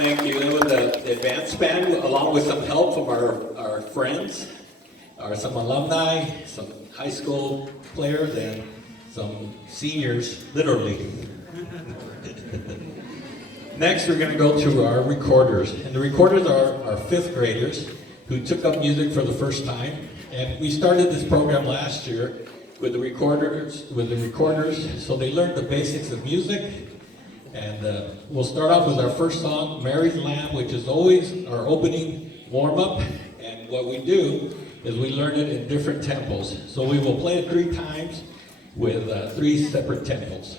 Thank you. And with the advanced band, along with some help from our friends, some alumni, some high school players, and some seniors, literally. Next, we're going to go to our recorders. And the recorders are our fifth graders who took up music for the first time. And we started this program last year with the recorders, so they learned the basics of music. And we'll start off with our first song, Mary's Lamb, which is always our opening warm-up. And what we do is we learn it in different tempos. So we will play it 3 times with 3 separate tempos.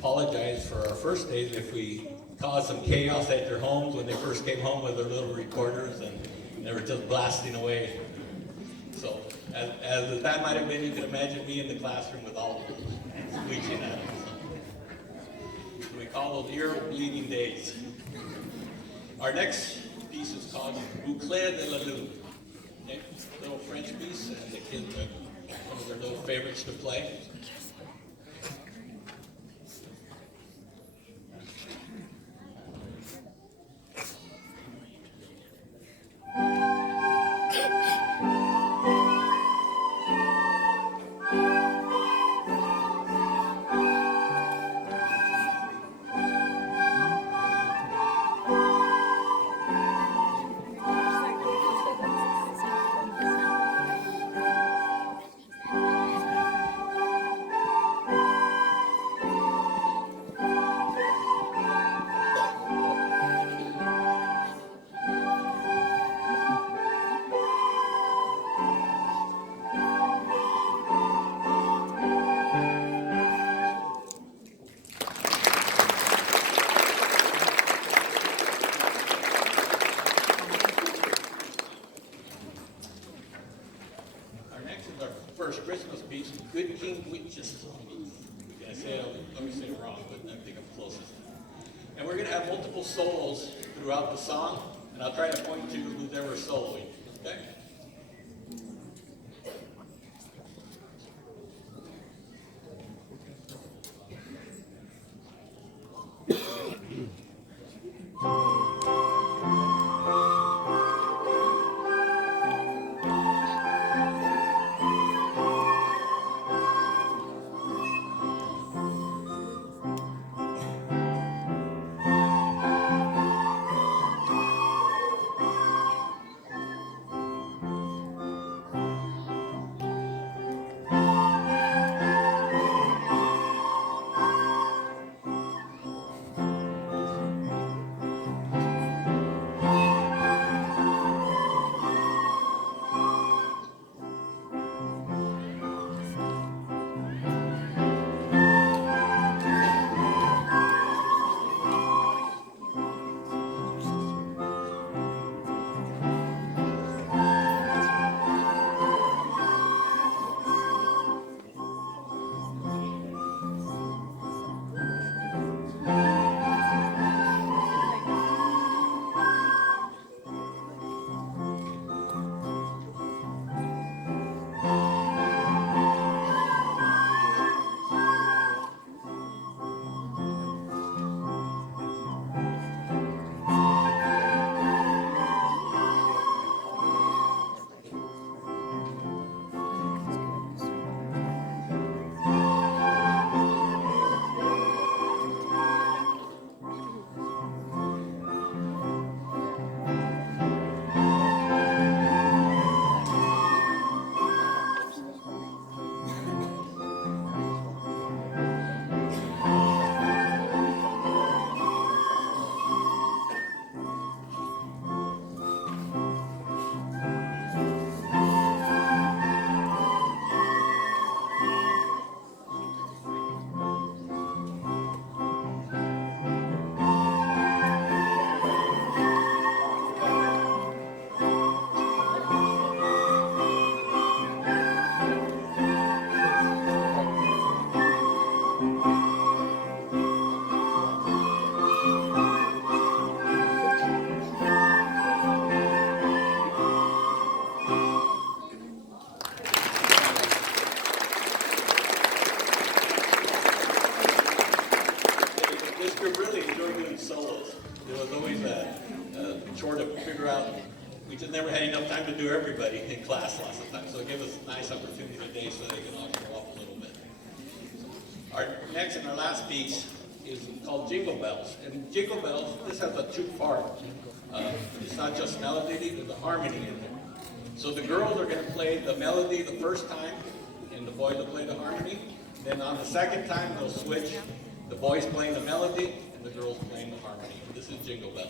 Apologize for our first days if we caused some chaos at their homes when they first came home with their little recorders and they were just blasting away. So, as that might have been, you can imagine me in the classroom with all bleaching at them. So we call those ear-bleeding days. Our next piece is called Boucle de la Lune. Okay? Little French piece, and the kids are one of their little favorites to play. Christmas piece, Good King Weeches. I say it, let me say it wrong, but I think I'm closest. And we're going to have multiple solos throughout the song, and I'll try to point to who's ever soloing. Okay? This group really enjoyed doing solos. It was always a chore to figure out. We just never had enough time to do everybody in class lots of times, so it gave us a nice opportunity today so they can all show off a little bit. Our next and our last piece is called Jingle Bells. And Jingle Bells, this has a two-part. It's not just melody, there's a harmony in there. So the girls are going to play the melody the first time, and the boys will play the harmony. Then on the second time, they'll switch. The boys playing the melody, and the girls playing the harmony. This is Jingle Bells.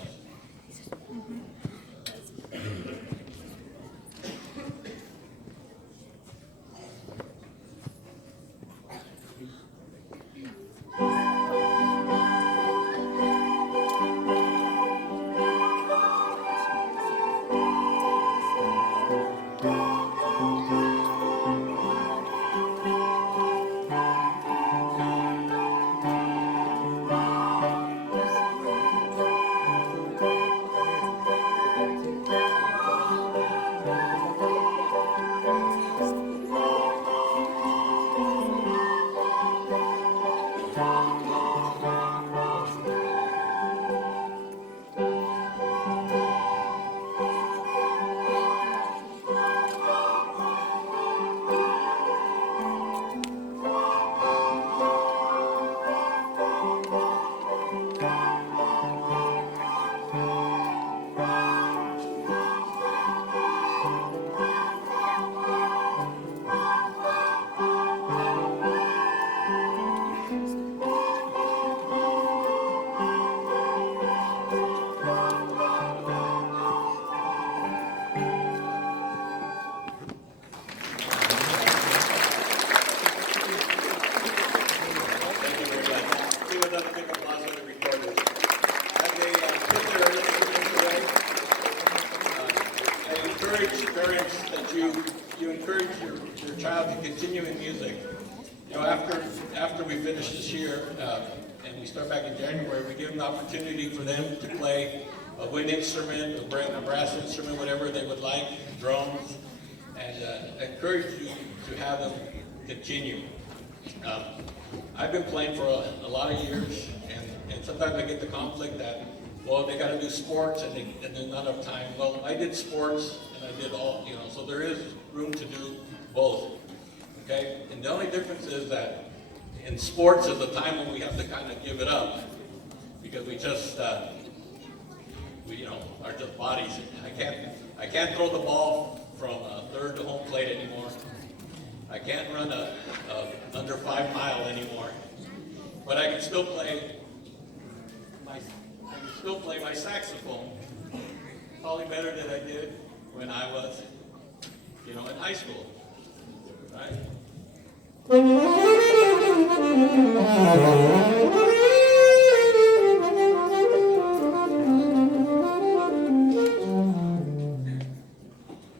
encourage parents that you encourage your child to continue in music. You know, after we finish this year and we start back in January, we give them the opportunity for them to play a wind instrument, a brass instrument, whatever they would like, drums, and encourage you to have them continue. I've been playing for a lot of years, and sometimes I get the conflict that, well, they got to do sports and there's not enough time. Well, I did sports and I did all, you know, so there is room to do both. Okay, and the only difference is that in sports is the time when we have to kind of give it up because we just, we are just bodies. I can't throw the ball from third to home plate anymore. I can't run a under 5 mile anymore. But I can still play my saxophone probably better than I did when I was, in high school, right?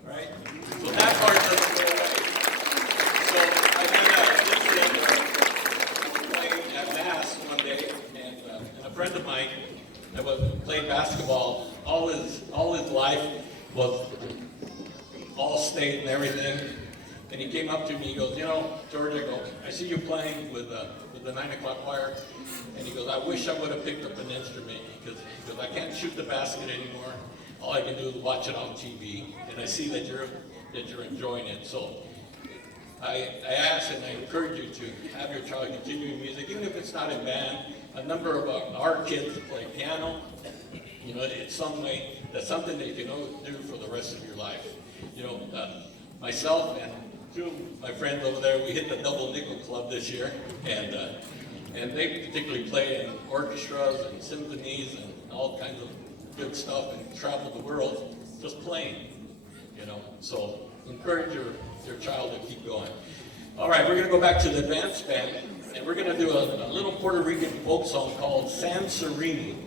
Right? So that part doesn't go away. So I had an incident playing at Mass one day, and a friend of mine that played basketball all his life was all state and everything. And he came up to me, he goes, George, I see you playing with the 9 o'clock choir. And he goes, I wish I would have picked up an instrument because I can't shoot the basket anymore. All I can do is watch it on TV. And I see that you're enjoying it. So I ask and I encourage you to have your child continue in music, even if it's not in band. A number of our kids play piano. It's that's something that you can do for the rest of your life. Myself and two of my friends over there, we hit the Double Nickel Club this year, and they particularly play in orchestras and symphonies and all kinds of good stuff and travel the world just playing. So encourage your child to keep going. All right, we're going to go back to the advanced band, and we're going to do a little Puerto Rican folk song called San Serene.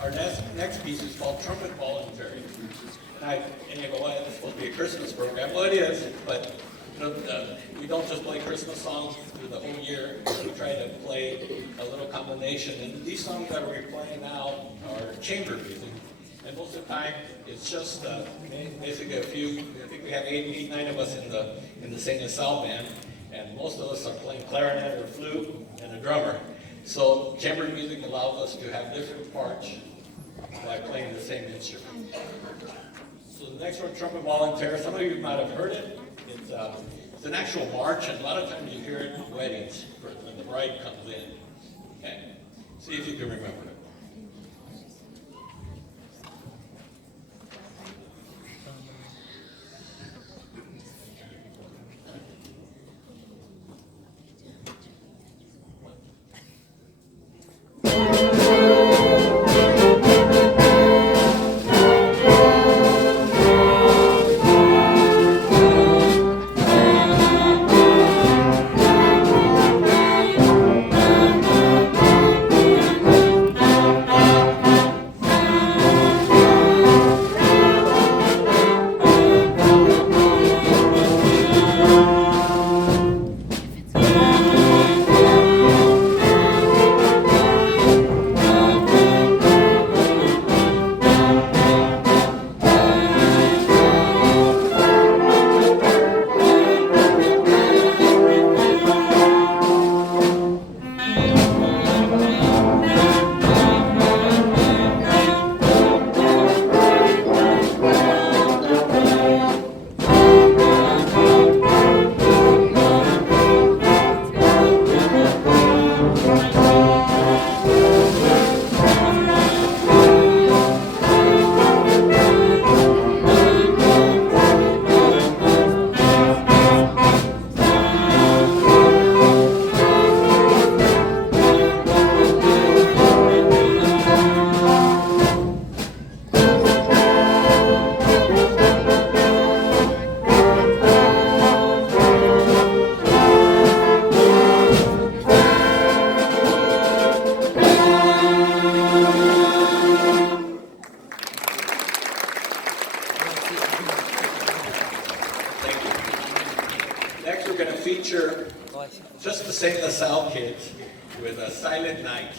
Our next piece is called Trumpet Voluntary. And you go, well, it's supposed to be a Christmas program. Well, it is, but we don't just play Christmas songs through the whole year. We try to play a little combination. And these songs that we're playing now are chamber music. And most of the time, it's just basically a few. I think we have eight, 9 of us in the St. LaSalle Band, and most of us us are playing clarinet or flute and a drummer. So chamber music allows us to have different parts by playing the same instrument. So the next one, Trumpet Volunteer, some of you might have heard it. It's an actual march, and a lot of times you hear it in weddings when the bride comes in. Okay, see if you can remember it. Next, we're going to feature just the same LaSalle kids with a Silent Night.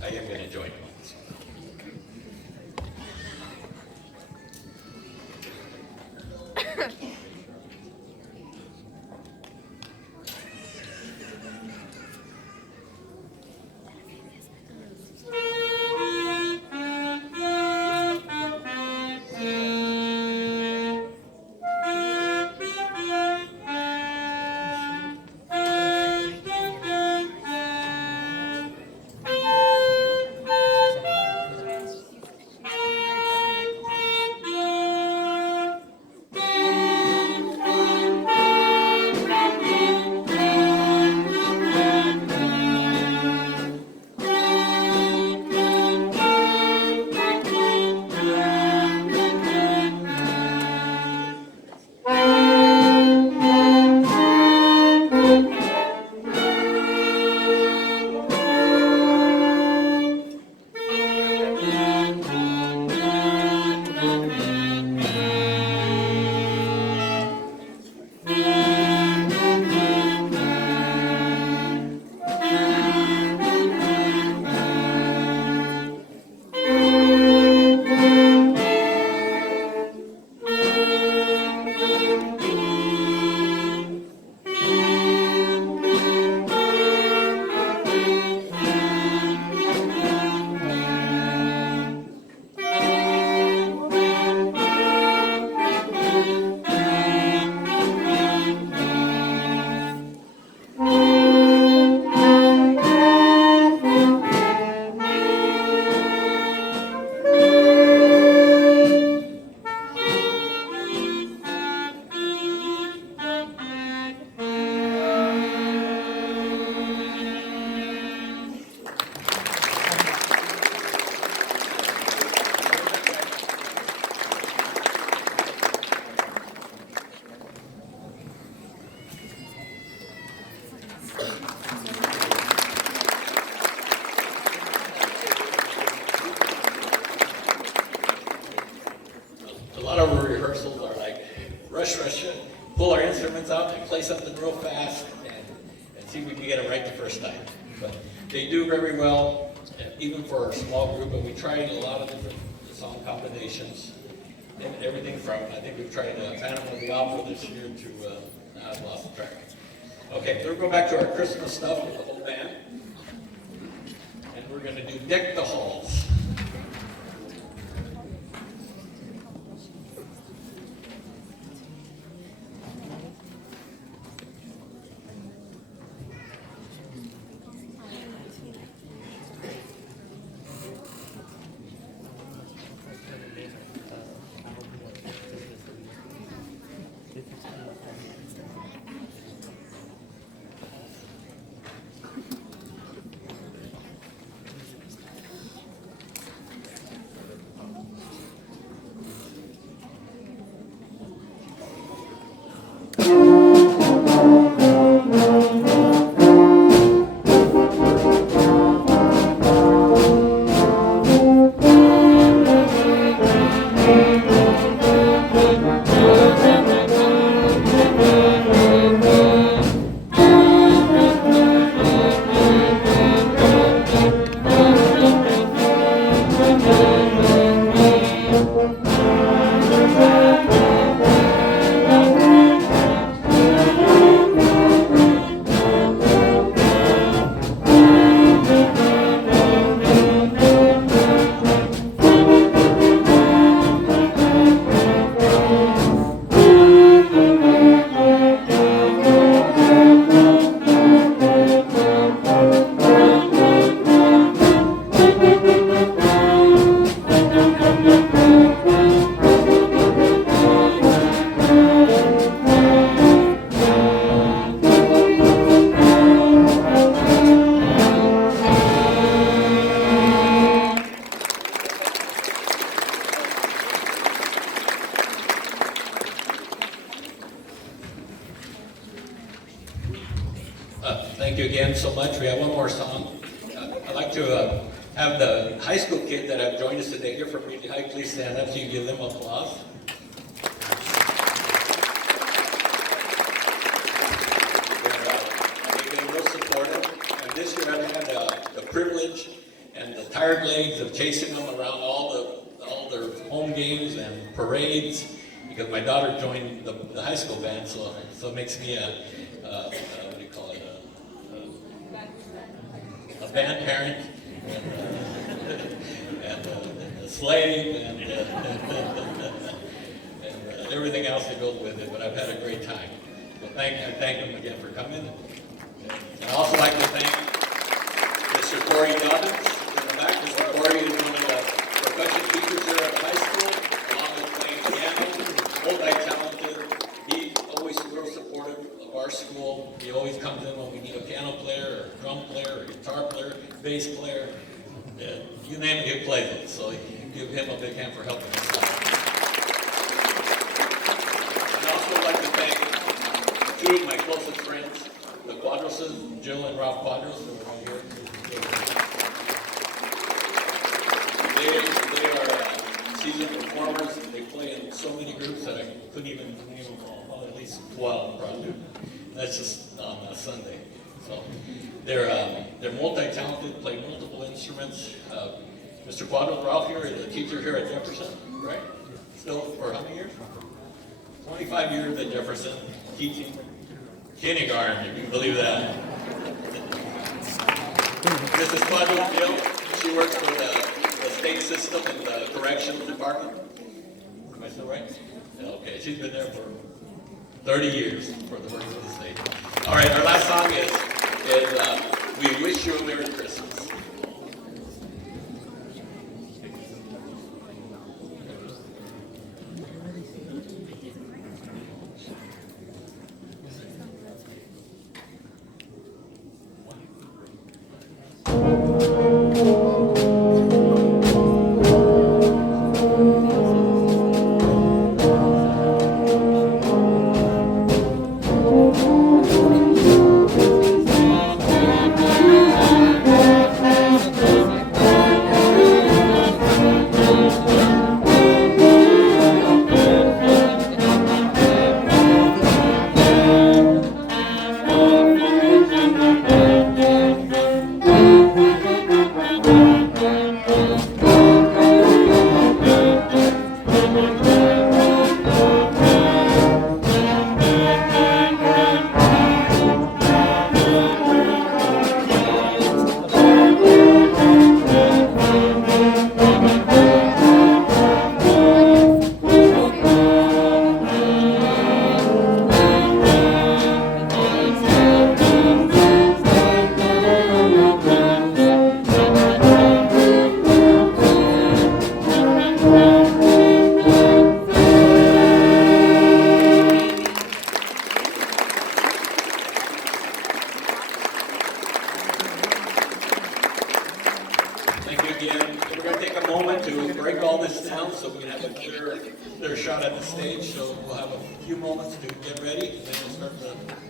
I am going to join you. something real fast and see if we can get it right the first time. But they do very well, even for our small group, and we tried a lot of different song combinations. And everything from, I think we've tried Phantom of the Opera this year to, I've lost track. Okay, so we'll go back to our Christmas stuff with the whole band. And we're going to do Deck the Halls. Thank you again so much. We have one more song. I'd like to have the high school kids that have joined us today here from Reedy High, please stand up so you can give them applause. They've been real supportive. And this year I've had the privilege and the tired legs of chasing them around all their home games and parades, because my daughter joined the high school band, so it makes me what do you call it, a band parent, and a slave, and everything else that goes with it. But I've had a great time. So I thank them again for coming. And I'd also like to thank Mr. Corey Dobbins in the back. Mr. Corey is one of the percussion teachers here at high school, along with playing piano, multi-talented. He's always real supportive of our school. He always comes in when we need a piano player, or a drum player, or a guitar player, bass player. You name it, he plays it. So you give him a big hand for helping us out. I'd also like to thank two of my closest friends, the Quadroses, Jill and Ralph Quadros, who are right here. They are seasoned performers. They play in so many groups that I couldn't even name them all. Well, at least 12 probably. That's just on a Sunday. So they're multi-talented, play multiple instruments. Mr. Quadros, Ralph here is a teacher here at Jefferson, right? Still for how many years? 25 years at Jefferson, teaching kindergarten, if you can believe that. Mrs. Quadros, Jill, she works for the state system in the corrections department. Am I still right? Okay, she's been there for 30 years for the work of the state. All right, our last song is We Wish You a Merry Christmas. to break all this down so we can have a clear shot at the stage. So we'll have a few moments to get ready, and then we'll start the